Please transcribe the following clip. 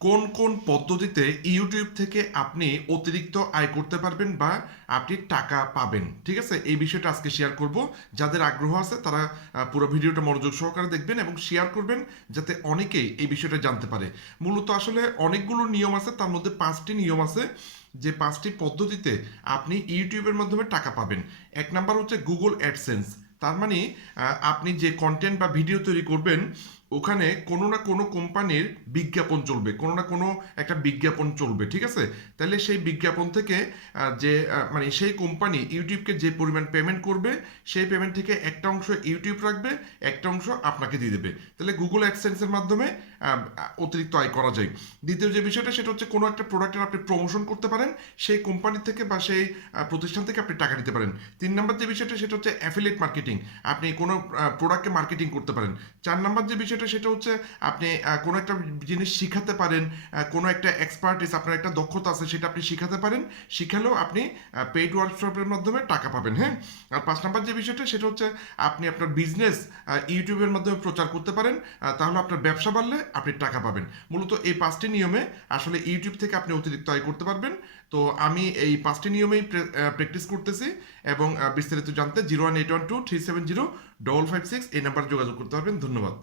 কোন কোন পদ্ধতিতে ইউটিউব থেকে আপনি অতিরিক্ত আয় করতে পারবেন বা আপনি টাকা পাবেন, ঠিক আছে? এই বিষয়টা আজকে শেয়ার করব। যাদের আগ্রহ আছে তারা পুরো ভিডিওটা মনোযোগ সহকারে দেখবেন এবং শেয়ার করবেন, যাতে অনেকেই এই বিষয়টা জানতে পারে। মূলত আসলে অনেকগুলো নিয়ম আছে, তার মধ্যে 5টি নিয়ম আছে যে 5টি পদ্ধতিতে আপনি ইউটিউবের মাধ্যমে টাকা পাবেন। এক নাম্বার হচ্ছে গুগল অ্যাডসেন্স। তার মানে আপনি যে কন্টেন্ট বা ভিডিও তৈরি করবেন, ওখানে কোনো না কোনো কোম্পানির বিজ্ঞাপন চলবে, কোনো না কোনো একটা বিজ্ঞাপন চলবে, ঠিক আছে? তাহলে সেই বিজ্ঞাপন থেকে যে মানে সেই কোম্পানি ইউটিউবকে যে পরিমাণ পেমেন্ট করবে, সেই পেমেন্ট থেকে একটা অংশ ইউটিউব রাখবে, একটা অংশ আপনাকে দিয়ে দেবে। তাহলে গুগল অ্যাডসেন্সের মাধ্যমে অতিরিক্ত আয় করা যায়। দ্বিতীয় যে বিষয়টা সেটা হচ্ছে কোনো একটা প্রোডাক্টের আপনি প্রমোশন করতে পারেন, সেই কোম্পানি থেকে বা সেই প্রতিষ্ঠান থেকে আপনি টাকা নিতে পারেন। 3 নম্বর যে বিষয়টা সেটা হচ্ছে অ্যাফিলিয়েট মার্কেটিং, আপনি কোনো প্রোডাক্টকে মার্কেটিং করতে পারেন। 4 নম্বর যে বিষয়টা সেটা হচ্ছে আপনি কোনো একটা জিনিস শিখাতে পারেন, কোনো একটা এক্সপার্টিস, আপনার একটা দক্ষতা আছে সেটা আপনি শিখাতে পারেন, শিখালেও আপনি পেইড ওয়ার্কশপের মাধ্যমে টাকা পাবেন, হ্যাঁ। আর 5 নম্বর যে বিষয়টা সেটা হচ্ছে আপনি আপনার বিজনেস ইউটিউবের মাধ্যমে প্রচার করতে পারেন, তাহলে আপনার ব্যবসা বাড়লে আপনি টাকা পাবেন। মূলত এই 5টি নিয়মে আসলে ইউটিউব থেকে আপনি অতিরিক্ত আয় করতে পারবেন। তো আমি এই 5টি নিয়মেই প্র্যাকটিস করতেছি এবং বিস্তারিত জানতে 01812 370 556 এই নাম্বারে যোগাযোগ করতে পারবেন। ধন্যবাদ।